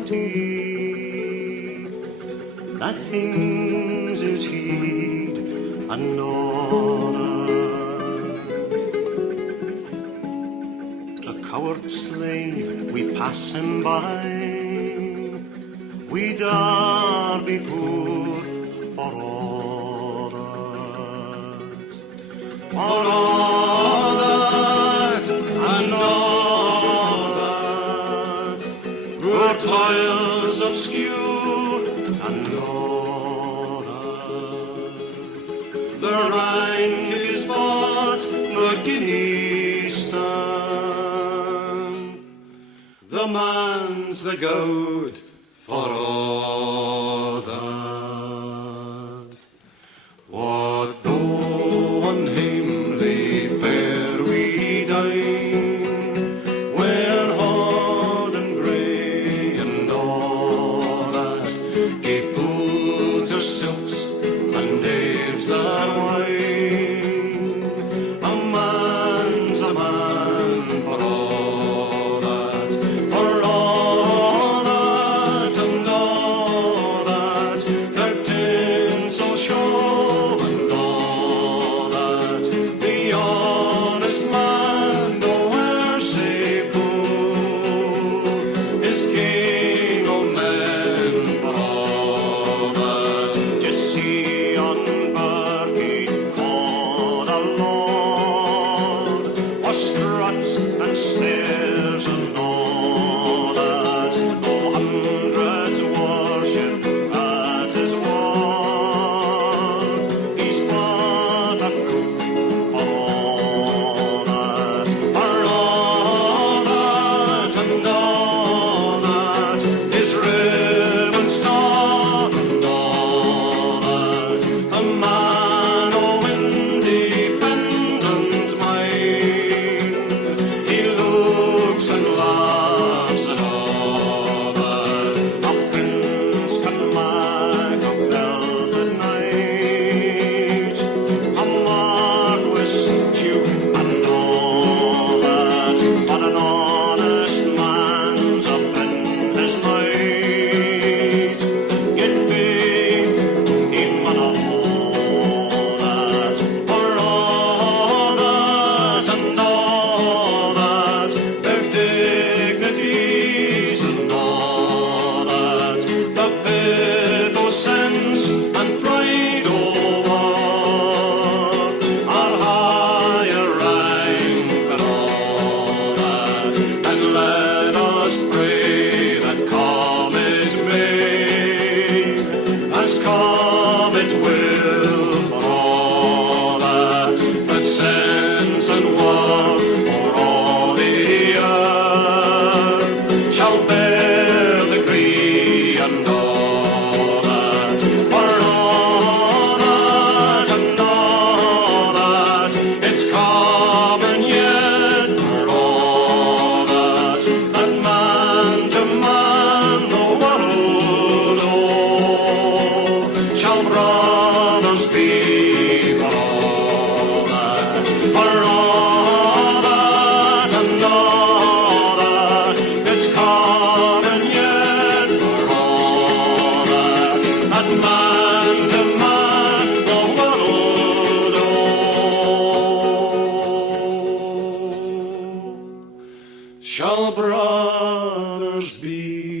mighty that hangs his heed and knoweth. The coward slave, we pass him by, we dare be poor for all that. For all that and all that, poor toils obscure and all that. The rank is but the guinea stand, the man's the goud for all that. What though unhamely fare we dine, where hard and grey and all that, gay fools their silks and knaves their wine, a man's a man for all that, for all that and all that, their tinsel show and all that, the honest man, though e'er say poor, is king of men for all that. You see on Berkey called a lord, or struts and snares and all that, though hundreds worship at his word, he's but a cook for all that, for all that and all that, his ribbon star and all that, a man of independent mind, he looks and laughs at all that, a prince can mag a belted knight, a marquis, duke and all that, but an honest man's up in his might. Get big, he maunna hold that, for all that and all that, their dignities and all that, the bit o' sense and pride o' worth, our higher rank and all that, and let us pray that come it may, as come it will for all that, that sense and worth for all the earth shall bear the degree and all that, for all that and all that, it's common yet for all that, that man to man the world o'er shall brothers be for all that, for all that and all that, it's common yet for all that, that man to man the world o'er shall brothers be.